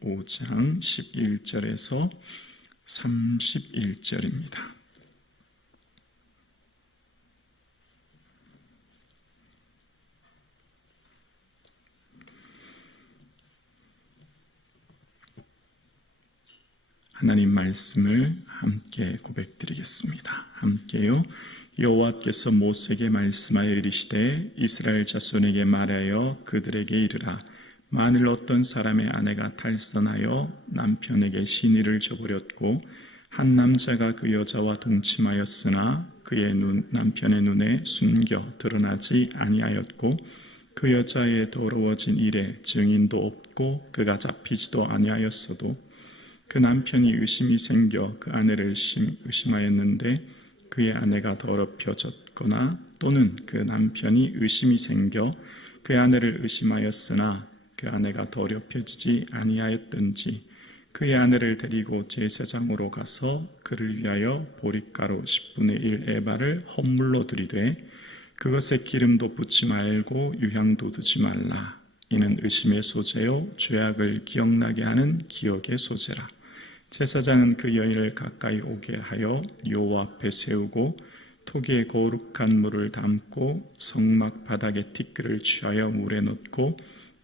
5장 11절에서 31절입니다. 하나님 말씀을 함께 고백드리겠습니다. 함께요. 여호와께서 모세에게 말씀하여 이르시되 이스라엘 자손에게 말하여 그들에게 이르라. 만일 어떤 사람의 아내가 탈선하여 남편에게 시니를 저버렸고 한 남자가 그 여자와 동침하였으나 그의 남편의 눈에 숨겨 드러나지 아니하였고 그 여자의 더러워진 일에 증인도 없고 그가 잡히지도 아니하였어도 그 남편이 의심이 생겨 그 아내를 의심하였는데 그의 아내가 더럽혀졌거나 또는 그 남편이 의심이 생겨 그 아내를 의심하였으나 그 아내가 더럽혀지지 아니하였든지 그의 아내를 데리고 제사장으로 가서 그를 위하여 보릿가루 10분의 1 에바를 헌물로 드리되 그것에 기름도 붓지 말고 유향도 두지 말라. 이는 의심의 소재요 죄악을 기억나게 하는 기억의 소재라. 제사장은 그 여인을 가까이 오게 하여 여호와 앞에 세우고 토기에 거룩한 물을 담고 성막 바닥에 티끌을 취하여 물에 넣고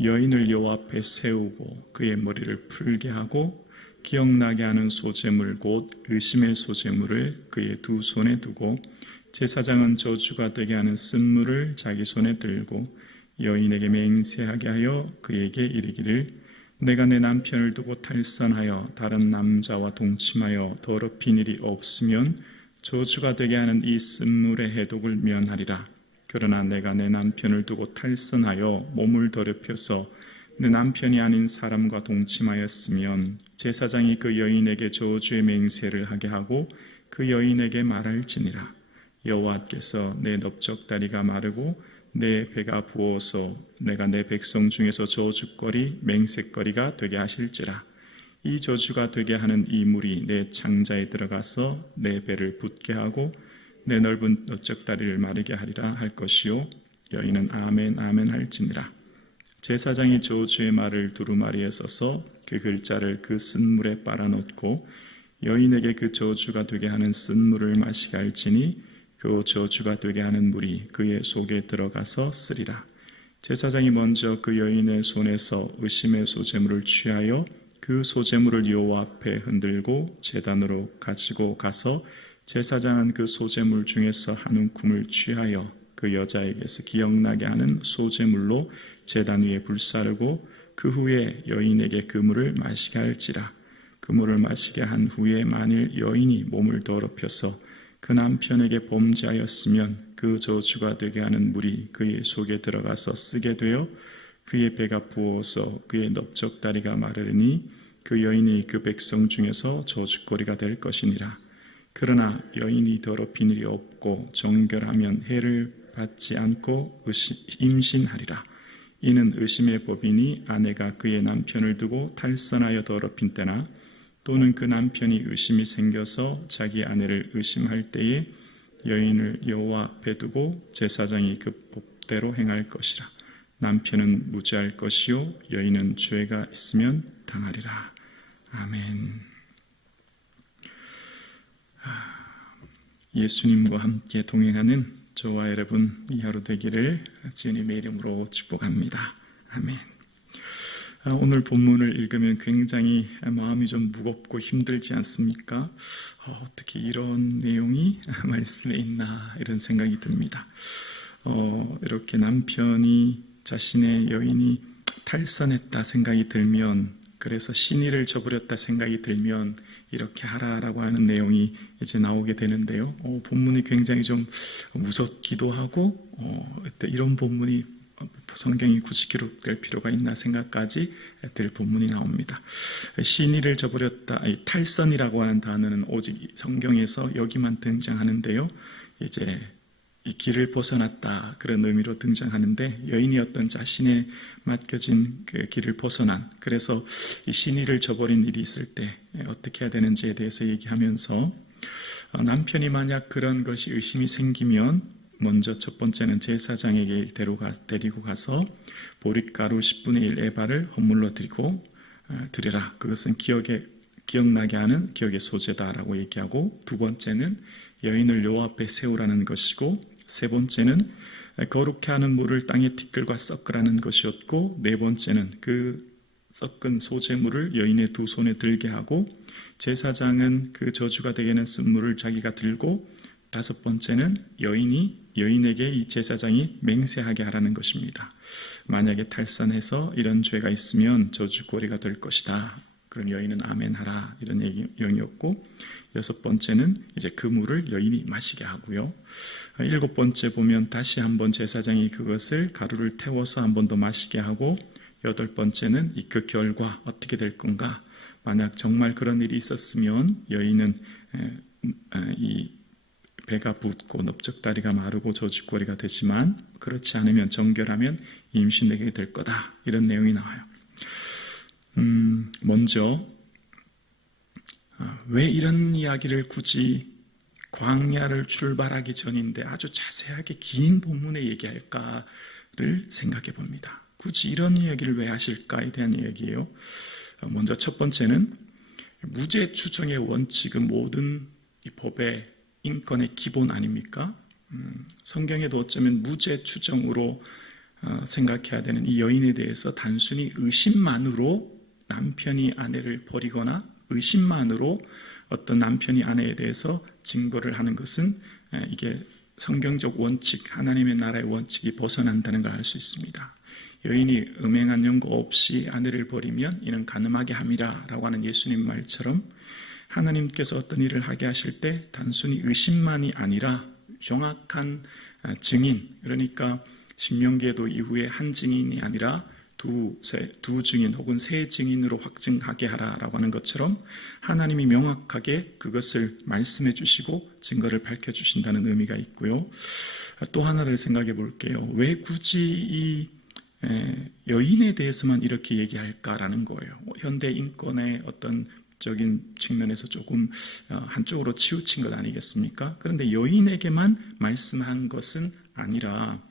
여인을 여호와 앞에 세우고 그의 머리를 풀게 하고 기억나게 하는 소재물 곧 의심의 소재물을 그의 두 손에 두고 제사장은 저주가 되게 하는 쓴물을 자기 손에 들고 여인에게 맹세하게 하여 그에게 이르기를 내가 내 남편을 두고 탈선하여 다른 남자와 동침하여 더럽힌 일이 없으면 저주가 되게 하는 이 쓴물의 해독을 면하리라. 그러나 내가 내 남편을 두고 탈선하여 몸을 더럽혀서 내 남편이 아닌 사람과 동침하였으면 제사장이 그 여인에게 저주의 맹세를 하게 하고 그 여인에게 말할지니라. 여호와께서 내 넓적다리가 마르고 내 배가 부어서 내가 내 백성 중에서 저주거리 맹세거리가 되게 하실지라. 이 저주가 되게 하는 이 물이 내 창자에 들어가서 내 배를 붓게 하고 내 넓은 넓적다리를 마르게 하리라 할 것이요 여인은 아멘 아멘 할지니라. 제사장이 저주의 말을 두루마리에 써서 그 글자를 그 쓴물에 빨아넣고 여인에게 그 저주가 되게 하는 쓴물을 마시게 할지니 그 저주가 되게 하는 물이 그의 속에 들어가서 쓰리라. 제사장이 먼저 그 여인의 손에서 의심의 소재물을 취하여 그 소재물을 여호와 앞에 흔들고 제단으로 가지고 가서 제사장은 그 소재물 중에서 한 움큼을 취하여 그 여자에게서 기억나게 하는 소재물로 제단 위에 불사르고 그 후에 여인에게 그 물을 마시게 할지라. 그 물을 마시게 한 후에 만일 여인이 몸을 더럽혀서 그 남편에게 범죄하였으면 그 저주가 되게 하는 물이 그의 속에 들어가서 쓰게 되어 그의 배가 부어서 그의 넓적다리가 마르니 그 여인이 그 백성 중에서 저주거리가 될 것이니라. 그러나 여인이 더럽힌 일이 없고 정결하면 해를 받지 않고 임신하리라. 이는 의심의 법이니 아내가 그의 남편을 두고 탈선하여 더럽힌 때나 또는 그 남편이 의심이 생겨서 자기 아내를 의심할 때에 여인을 여호와 앞에 두고 제사장이 그 법대로 행할 것이라. 남편은 무죄할 것이요 여인은 죄가 있으면 당하리라. 아멘. 예수님과 함께 동행하는 저와 여러분 이 하루 되기를 주님의 이름으로 축복합니다. 아멘. 오늘 본문을 읽으면 굉장히 마음이 좀 무겁고 힘들지 않습니까? 어떻게 이런 내용이 말씀에 있나 이런 생각이 듭니다. 이렇게 남편이 자신의 여인이 탈선했다 생각이 들면 그래서 신의를 저버렸다 생각이 들면 이렇게 하라라고 하는 내용이 이제 나오게 되는데요. 본문이 굉장히 좀 무섭기도 하고 이런 본문이 성경이 굳이 기록될 필요가 있나 생각까지 들 본문이 나옵니다. 신의를 저버렸다, 탈선이라고 하는 단어는 오직 성경에서 여기만 등장하는데요. 이제 이 길을 벗어났다 그런 의미로 등장하는데 여인이었던 자신의 맡겨진 그 길을 벗어난 그래서 이 신의를 저버린 일이 있을 때 어떻게 해야 되는지에 대해서 얘기하면서 남편이 만약 그런 것이 의심이 생기면 먼저 첫 번째는 제사장에게 데리고 가서 보릿가루 10분의 1 에바를 헌물로 드리고 드려라. 그것은 기억나게 하는 기억의 소재다라고 얘기하고, 두 번째는 여인을 여호와 앞에 세우라는 것이고, 세 번째는 거룩해 하는 물을 땅의 티끌과 섞으라는 것이었고, 네 번째는 그 섞은 소재물을 여인의 두 손에 들게 하고, 제사장은 그 저주가 되게는 쓴 물을 자기가 들고, 다섯 번째는 여인에게 이 제사장이 맹세하게 하라는 것입니다. 만약에 탈선해서 이런 죄가 있으면 저주거리가 될 것이다. 그럼 여인은 아멘하라, 이런 내용이었고, 여섯 번째는 이제 그 물을 여인이 마시게 하고요. 일곱 번째 보면 다시 한번 제사장이 그것을 가루를 태워서 한 번 더 마시게 하고, 여덟 번째는 그 결과 어떻게 될 건가. 만약 정말 그런 일이 있었으면 여인은 이 배가 붓고 넓적다리가 마르고 저주거리가 되지만, 그렇지 않으면 정결하면 임신되게 될 거다, 이런 내용이 나와요. 먼저 왜 이런 이야기를 굳이 광야를 출발하기 전인데 아주 자세하게 긴 본문에 얘기할까를 생각해 봅니다. 굳이 이런 이야기를 왜 하실까에 대한 이야기예요. 먼저 첫 번째는 무죄 추정의 원칙은 모든 이 법의 인권의 기본 아닙니까? 성경에도 어쩌면 무죄 추정으로 생각해야 되는 이 여인에 대해서 단순히 의심만으로 남편이 아내를 버리거나 의심만으로 어떤 남편이 아내에 대해서 증거를 하는 것은 이게 성경적 원칙, 하나님의 나라의 원칙이 벗어난다는 걸 알 수 있습니다. 여인이 음행한 연고 없이 아내를 버리면 이는 간음하게 함이라 라고 하는 예수님 말처럼, 하나님께서 어떤 일을 하게 하실 때 단순히 의심만이 아니라 정확한 증인, 그러니까 신명기에도 이후에 한 증인이 아니라 두 증인 혹은 세 증인으로 확증하게 하라라고 하는 것처럼 하나님이 명확하게 그것을 말씀해 주시고 증거를 밝혀 주신다는 의미가 있고요. 또 하나를 생각해 볼게요. 왜 굳이 이 여인에 대해서만 이렇게 얘기할까라는 거예요. 현대 인권의 어떤 적인 측면에서 조금 한쪽으로 치우친 것 아니겠습니까? 그런데 여인에게만 말씀한 것은 아니라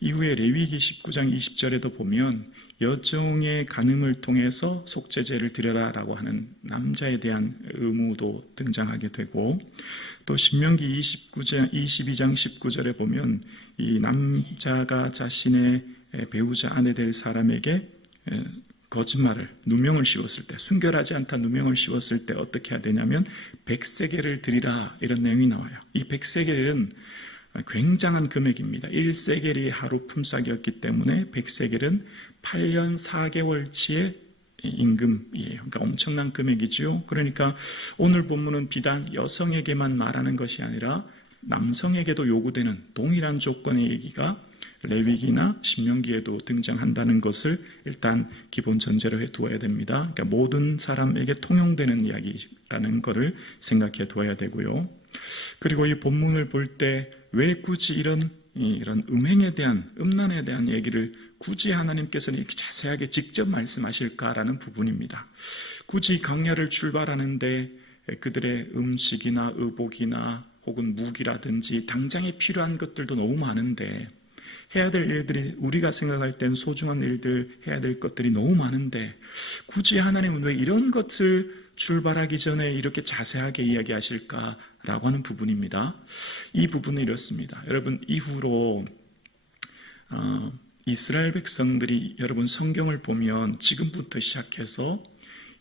이후에 레위기 19장 20절에도 보면 여종의 간음을 통해서 속죄제를 드려라라고 하는 남자에 대한 의무도 등장하게 되고, 또 신명기 22장 19절에 보면 이 남자가 자신의 배우자 아내 될 사람에게 거짓말을, 누명을 씌웠을 때, 순결하지 않다 누명을 씌웠을 때 어떻게 해야 되냐면 100세겔을 드리라, 이런 내용이 나와요. 이 100세겔은 굉장한 금액입니다. 1세겔이 하루 품삯이었기 때문에 100세겔은 8년 4개월치의 임금이에요. 그러니까 엄청난 금액이죠. 그러니까 오늘 본문은 비단 여성에게만 말하는 것이 아니라 남성에게도 요구되는 동일한 조건의 얘기가 레위기나 신명기에도 등장한다는 것을 일단 기본 전제로 해두어야 됩니다. 그러니까 모든 사람에게 통용되는 이야기라는 것을 생각해 두어야 되고요. 그리고 이 본문을 볼 때 왜 굳이 이런 음행에 대한, 음란에 대한 얘기를 굳이 하나님께서는 이렇게 자세하게 직접 말씀하실까라는 부분입니다. 굳이 광야를 출발하는데 그들의 음식이나 의복이나 혹은 무기라든지 당장에 필요한 것들도 너무 많은데, 해야 될 일들이, 우리가 생각할 땐 소중한 일들, 해야 될 것들이 너무 많은데 굳이 하나님은 왜 이런 것을 출발하기 전에 이렇게 자세하게 이야기하실까라고 하는 부분입니다. 이 부분은 이렇습니다. 여러분, 이후로 이스라엘 백성들이, 여러분 성경을 보면 지금부터 시작해서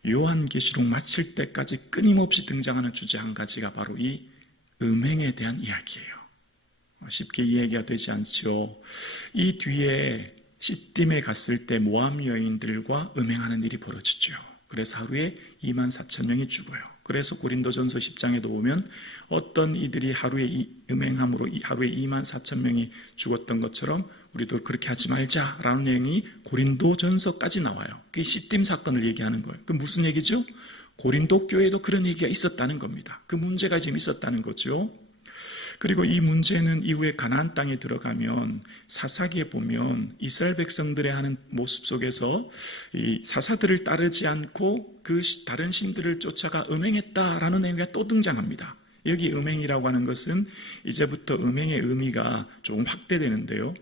요한계시록 마칠 때까지 끊임없이 등장하는 주제 한 가지가 바로 이 음행에 대한 이야기예요. 쉽게 이해가 되지 않죠. 이 뒤에 시딤에 갔을 때 모압 여인들과 음행하는 일이 벌어지죠. 그래서 하루에 24,000명이 죽어요. 그래서 고린도전서 10장에도 보면 어떤 이들이 하루에 음행함으로 하루에 24,000명이 죽었던 것처럼 우리도 그렇게 하지 말자라는 내용이 고린도전서까지 나와요. 그게 시딤 사건을 얘기하는 거예요. 그 무슨 얘기죠? 고린도 교회에도 그런 얘기가 있었다는 겁니다. 그 문제가 지금 있었다는 거죠. 그리고 이 문제는 이후에 가나안 땅에 들어가면 사사기에 보면 이스라엘 백성들의 하는 모습 속에서 이 사사들을 따르지 않고 그 다른 신들을 쫓아가 음행했다라는 의미가 또 등장합니다. 여기 음행이라고 하는 것은 이제부터 음행의 의미가 조금 확대되는데요.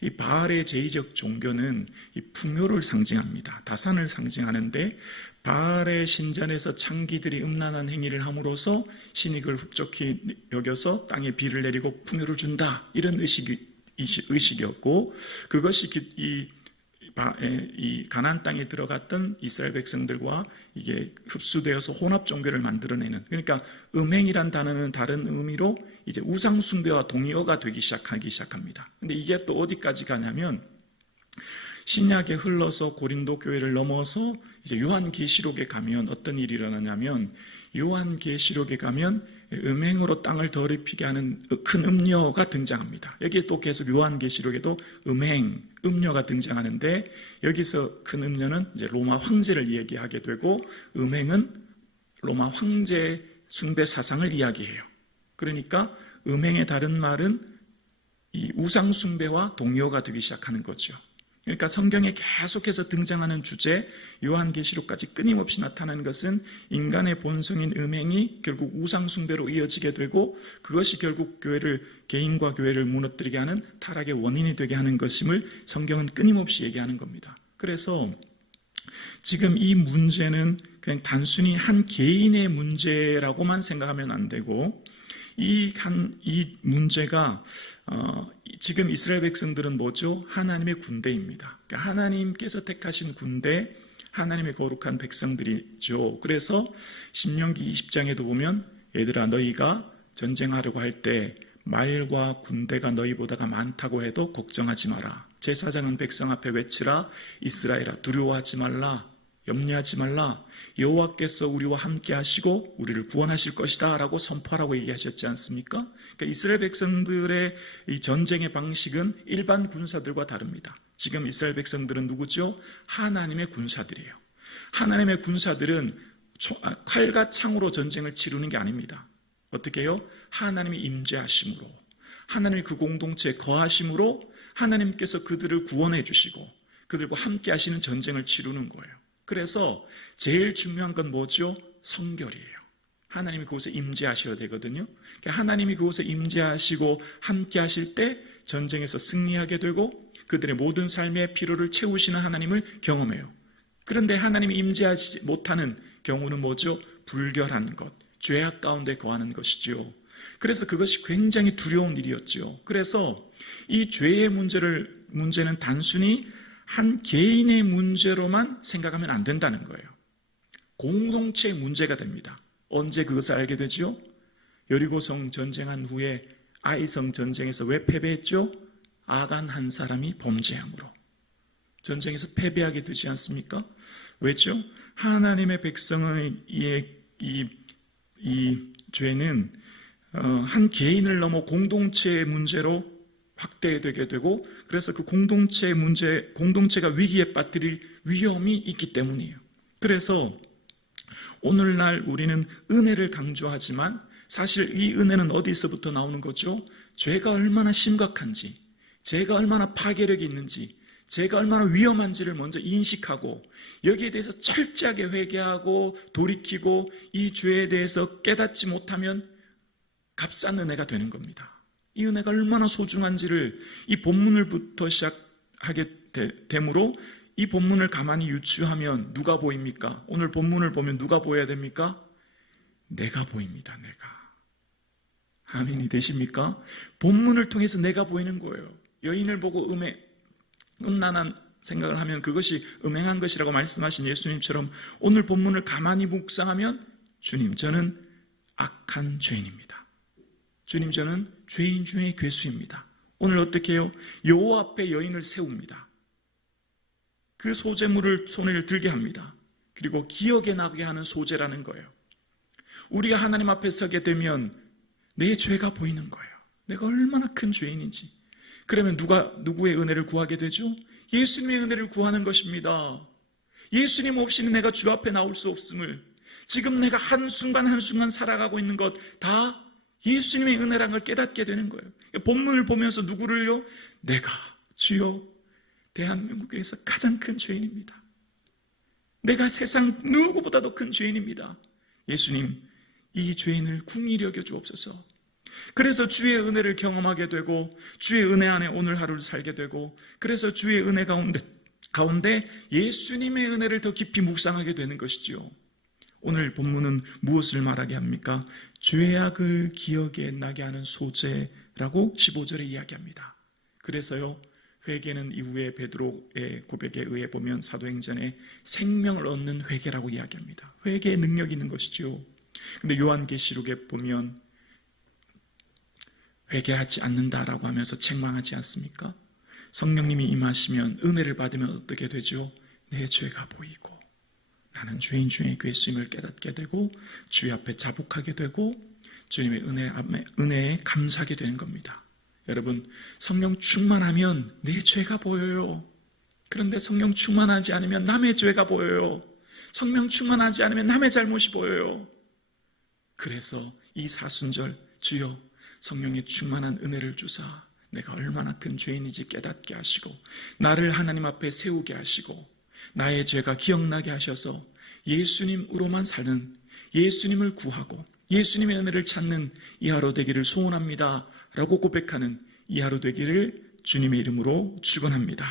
이 바알의 제의적 종교는 이 풍요를 상징합니다. 다산을 상징하는데 바알의 신전에서 창기들이 음란한 행위를 함으로써 신이 그걸 흡족히 여겨서 땅에 비를 내리고 풍요를 준다, 이런 의식이었고, 그것이 이 가나안 땅에 들어갔던 이스라엘 백성들과 이게 흡수되어서 혼합 종교를 만들어내는, 그러니까 음행이란 단어는 다른 의미로 이제 우상 숭배와 동의어가 되기 시작합니다. 근데 이게 또 어디까지 가냐면 신약에 흘러서 고린도 교회를 넘어서 이제 요한계시록에 가면 어떤 일이 일어나냐면, 요한계시록에 가면 음행으로 땅을 더럽히게 하는 큰 음녀가 등장합니다. 여기에 또 계속 요한계시록에도 음행, 음녀가 등장하는데, 여기서 큰 음녀는 이제 로마 황제를 이야기하게 되고, 음행은 로마 황제 숭배 사상을 이야기해요. 그러니까 음행의 다른 말은 이 우상 숭배와 동의어가 되기 시작하는 거죠. 그러니까 성경에 계속해서 등장하는 주제, 요한계시록까지 끊임없이 나타나는 것은 인간의 본성인 음행이 결국 우상 숭배로 이어지게 되고, 그것이 결국 개인과 교회를 무너뜨리게 하는 타락의 원인이 되게 하는 것임을 성경은 끊임없이 얘기하는 겁니다. 그래서 지금 이 문제는 그냥 단순히 한 개인의 문제라고만 생각하면 안 되고, 이 문제가 지금 이스라엘 백성들은 뭐죠? 하나님의 군대입니다. 그러니까 하나님께서 택하신 군대, 하나님의 거룩한 백성들이죠. 그래서 신명기 20장에도 보면, 얘들아 너희가 전쟁하려고 할 때 말과 군대가 너희보다가 많다고 해도 걱정하지 마라. 제사장은 백성 앞에 외치라. 이스라엘아 두려워하지 말라. 염려하지 말라. 여호와께서 우리와 함께 하시고 우리를 구원하실 것이다 라고 선포하라고 얘기하셨지 않습니까? 그러니까 이스라엘 백성들의 이 전쟁의 방식은 일반 군사들과 다릅니다. 지금 이스라엘 백성들은 누구죠? 하나님의 군사들이에요. 하나님의 군사들은 칼과 창으로 전쟁을 치르는 게 아닙니다. 어떻게 해요? 하나님이 임재하심으로, 하나님이 그 공동체에 거하심으로 하나님께서 그들을 구원해 주시고 그들과 함께 하시는 전쟁을 치르는 거예요. 그래서 제일 중요한 건 뭐죠? 성결이에요. 하나님이 그곳에 임재하셔야 되거든요. 하나님이 그곳에 임재하시고 함께 하실 때 전쟁에서 승리하게 되고 그들의 모든 삶의 필요를 채우시는 하나님을 경험해요. 그런데 하나님이 임재하지 못하는 경우는 뭐죠? 불결한 것, 죄악 가운데 거하는 것이죠. 그래서 그것이 굉장히 두려운 일이었죠. 그래서 이 죄의 문제는 단순히 한 개인의 문제로만 생각하면 안 된다는 거예요. 공동체의 문제가 됩니다. 언제 그것을 알게 되죠? 여리고성 전쟁한 후에 아이성 전쟁에서 왜 패배했죠? 아간 한 사람이 범죄함으로 전쟁에서 패배하게 되지 않습니까? 왜죠? 하나님의 백성의 이 죄는 한 개인을 넘어 공동체의 문제로 확대되게 되고, 그래서 그 공동체가 위기에 빠뜨릴 위험이 있기 때문이에요. 그래서 오늘날 우리는 은혜를 강조하지만 사실 이 은혜는 어디서부터 나오는 거죠? 죄가 얼마나 심각한지, 죄가 얼마나 파괴력이 있는지, 죄가 얼마나 위험한지를 먼저 인식하고 여기에 대해서 철저하게 회개하고 돌이키고 이 죄에 대해서 깨닫지 못하면 값싼 은혜가 되는 겁니다. 이 은혜가 얼마나 소중한지를 이 본문을부터 시작하게 되므로 이 본문을 가만히 유추하면 누가 보입니까? 오늘 본문을 보면 누가 보여야 됩니까? 내가 보입니다. 내가. 아멘이 되십니까? 본문을 통해서 내가 보이는 거예요. 여인을 보고 음란한 생각을 하면 그것이 음행한 것이라고 말씀하신 예수님처럼 오늘 본문을 가만히 묵상하면 주님, 저는 악한 죄인입니다. 주님, 저는 죄인 중에 괴수입니다. 오늘 어떻게 해요? 여호와 앞에 여인을 세웁니다. 그 소재물을 손에 들게 합니다. 그리고 기억에 나게 하는 소재라는 거예요. 우리가 하나님 앞에 서게 되면 내 죄가 보이는 거예요. 내가 얼마나 큰 죄인인지. 그러면 누구의 은혜를 구하게 되죠? 예수님의 은혜를 구하는 것입니다. 예수님 없이는 내가 주 앞에 나올 수 없음을, 지금 내가 한순간 한순간 살아가고 있는 것 다 예수님의 은혜라는 걸 깨닫게 되는 거예요. 본문을 보면서 누구를요? 내가 주여 대한민국에서 가장 큰 죄인입니다. 내가 세상 누구보다도 큰 죄인입니다. 예수님, 이 죄인을 긍휼히 여겨 주옵소서. 그래서 주의 은혜를 경험하게 되고 주의 은혜 안에 오늘 하루를 살게 되고, 그래서 주의 은혜 가운데 가운데 예수님의 은혜를 더 깊이 묵상하게 되는 것이지요. 오늘 본문은 무엇을 말하게 합니까? 죄악을 기억에 나게 하는 소재라고 15절에 이야기합니다. 그래서요, 회개는 이후에 베드로의 고백에 의해 보면 사도행전에 생명을 얻는 회개라고 이야기합니다. 회개의 능력이 있는 것이지요. 근데 요한계시록에 보면 회개하지 않는다라고 하면서 책망하지 않습니까? 성령님이 임하시면, 은혜를 받으면 어떻게 되죠? 내 죄가 보이고 나는 죄인 중에 괴수임을 깨닫게 되고 주의 앞에 자복하게 되고 주님의 은혜에 감사하게 되는 겁니다. 여러분, 성령 충만하면 내 죄가 보여요. 그런데 성령 충만하지 않으면 남의 죄가 보여요. 성령 충만하지 않으면 남의 잘못이 보여요. 그래서 이 사순절, 주여 성령의 충만한 은혜를 주사 내가 얼마나 큰 죄인인지 깨닫게 하시고 나를 하나님 앞에 세우게 하시고 나의 죄가 기억나게 하셔서 예수님으로만 사는, 예수님을 구하고 예수님의 은혜를 찾는 이 하루 되기를 소원합니다 라고 고백하는 이 하루 되기를 주님의 이름으로 축원합니다.